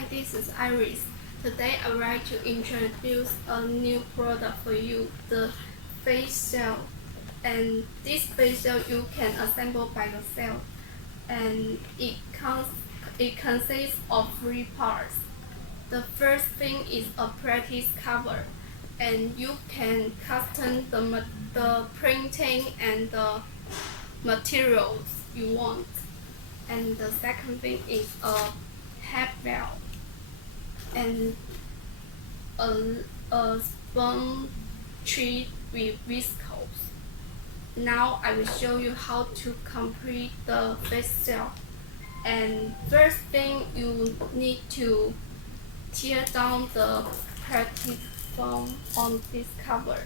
Hi, this is Iris. Today I would like to introduce a new product for you, the face shield. And this face shield you can assemble by yourself, and it consists of three parts. The first thing is a practice cover, and you can custom the printing and the materials you want. And the second thing is a headband and a sponge treat with viscose. Now I will show you how to complete the face shield. And first thing, you need to tear down the plastic foam on this cover.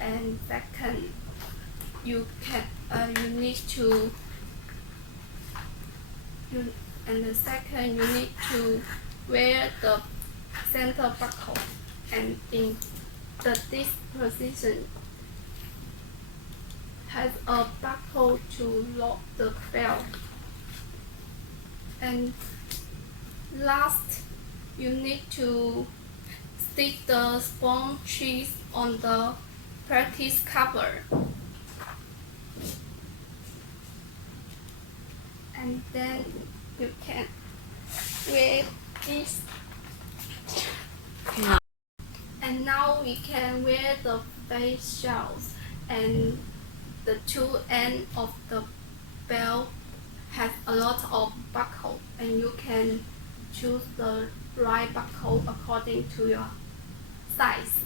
And second, you need to wear the center buckle, and in this position has a buckle to lock the belt. And last, you need to stick the sponge cheese on the practice cover. And then you can wear this. And now we can wear the face shields, and the two ends of the belt has a lot of buckle, and you can choose the right buckle according to your size.